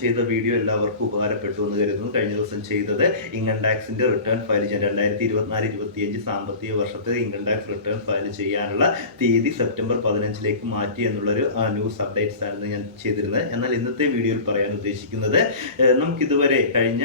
ചെയ്ത വീഡിയോ എല്ലാവർക്കും ഉപകാരപ്പെട്ടു എന്ന് കരുതുന്നു. കഴിഞ്ഞ ദിവസം ചെയ്തത് ഇൻകം ടാക്സിന്റെ റിട്ടേൺ ഫയൽ ചെയ്യാൻ രണ്ടായിരത്തി ഇരുപത്തിനാല് ഇരുപത്തിയഞ്ച് സാമ്പത്തിക വർഷത്തെ ഇൻകം ടാക്സ് റിട്ടേൺ ഫയൽ ചെയ്യാനുള്ള തീയതി സെപ്റ്റംബർ പതിനഞ്ചിലേക്ക് മാറ്റി എന്നുള്ളൊരു ന്യൂസ് അപ്ഡേറ്റ്സ് ആയിരുന്നു ഞാൻ ചെയ്തിരുന്നത്. എന്നാൽ ഇന്നത്തെ വീഡിയോയിൽ പറയാൻ ഉദ്ദേശിക്കുന്നത് നമുക്കിതുവരെ കഴിഞ്ഞ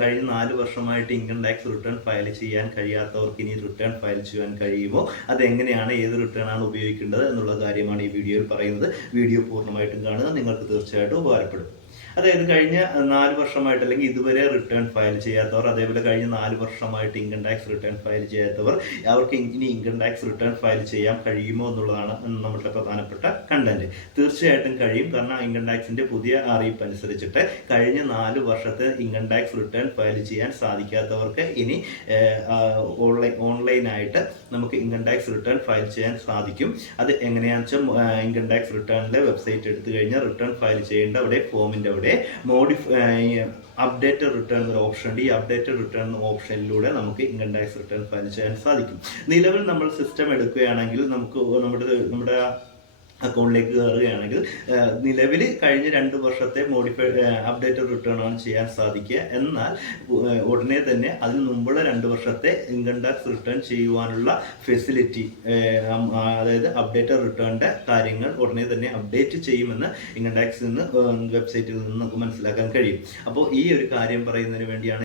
കഴിഞ്ഞ നാല് വർഷമായിട്ട് ഇൻകം ടാക്സ് റിട്ടേൺ ഫയൽ ചെയ്യാൻ കഴിയാത്തവർക്ക് ഇനി റിട്ടേൺ ഫയൽ ചെയ്യാൻ കഴിയുമോ? അതെങ്ങനെയാണ് ഏത് റിട്ടേൺ ആണ് ഉപയോഗിക്കേണ്ടത് എന്നുള്ള കാര്യമാണ് ഈ വീഡിയോയിൽ പറയുന്നത്. വീഡിയോ പൂർണമായിട്ടും കാണുക നിങ്ങൾക്ക് തീർച്ചയായിട്ടും ഉപകാരപ്പെടും. അതായത് കഴിഞ്ഞ നാല് വർഷമായിട്ട് അല്ലെങ്കിൽ ഇതുവരെ റിട്ടേൺ ഫയൽ ചെയ്യാത്തവർ അതേപോലെ കഴിഞ്ഞ നാല് വർഷമായിട്ട് ഇൻകം ടാക്സ് റിട്ടേൺ ഫയൽ ചെയ്യാത്തവർ അവർക്ക് ഇനി ഇൻകം ടാക്സ് റിട്ടേൺ ഫയൽ ചെയ്യാൻ കഴിയുമോ എന്നുള്ളതാണ് നമ്മുടെ പ്രധാനപ്പെട്ട കണ്ടന്റ് തീർച്ചയായിട്ടും കഴിയും. കാരണം ഇൻകം ടാക്സിന്റെ പുതിയ അറിയിപ്പ് അനുസരിച്ചിട്ട് കഴിഞ്ഞ നാല് വർഷത്തെ ഇൻകം ടാക്സ് റിട്ടേൺ ഫയൽ ചെയ്യാൻ സാധിക്കാത്തവർക്ക് ഇനി ഓൺലൈൻ ഓൺലൈനായിട്ട് നമുക്ക് ഇൻകം ടാക്സ് റിട്ടേൺ ഫയൽ ചെയ്യാൻ സാധിക്കും. അത് എങ്ങനെയാണെന്ന് വെച്ചാൽ ഇൻകം ടാക്സ് റിട്ടേണിന്റെ വെബ്സൈറ്റ് എടുത്തു കഴിഞ്ഞാൽ റിട്ടേൺ ഫയൽ ചെയ്യേണ്ട അവിടെ ഫോമിന്റെ അവിടെ മോഡിഫൈ അപ്ഡേറ്റഡ് റിട്ടേൺ എന്നൊരു ഓപ്ഷൻ ഉണ്ട്. ഈ അപ്ഡേറ്റഡ് റിട്ടേൺ ഓപ്ഷനിലൂടെ നമുക്ക് ഇൻകം ടാക്സ് റിട്ടേൺ ഫയൽ ചെയ്യാൻ സാധിക്കും. നിലവിൽ നമ്മൾ സിസ്റ്റം എടുക്കുകയാണെങ്കിൽ നമുക്ക് നമ്മുടെ നമ്മുടെ അക്കൗണ്ടിലേക്ക് കയറുകയാണെങ്കിൽ നിലവിൽ കഴിഞ്ഞ രണ്ട് വർഷത്തെ മോഡിഫൈ അപ്ഡേറ്റഡ് റിട്ടേൺ ആണ് ചെയ്യാൻ സാധിക്കുക. എന്നാൽ ഉടനെ തന്നെ അതിന് മുമ്പുള്ള രണ്ട് വർഷത്തെ ഇൻകം ടാക്സ് റിട്ടേൺ ചെയ്യുവാനുള്ള ഫെസിലിറ്റി അതായത് അപ്ഡേറ്റഡ് റിട്ടേണിന്റെ കാര്യങ്ങൾ ഉടനെ തന്നെ അപ്ഡേറ്റ് ചെയ്യുമെന്ന് ഇൻകം ടാക്സിൽ നിന്ന് വെബ്സൈറ്റിൽ നിന്ന് നമുക്ക് മനസ്സിലാക്കാൻ കഴിയും. അപ്പോൾ ഈ ഒരു കാര്യം പറയുന്നതിന് വേണ്ടിയാണ്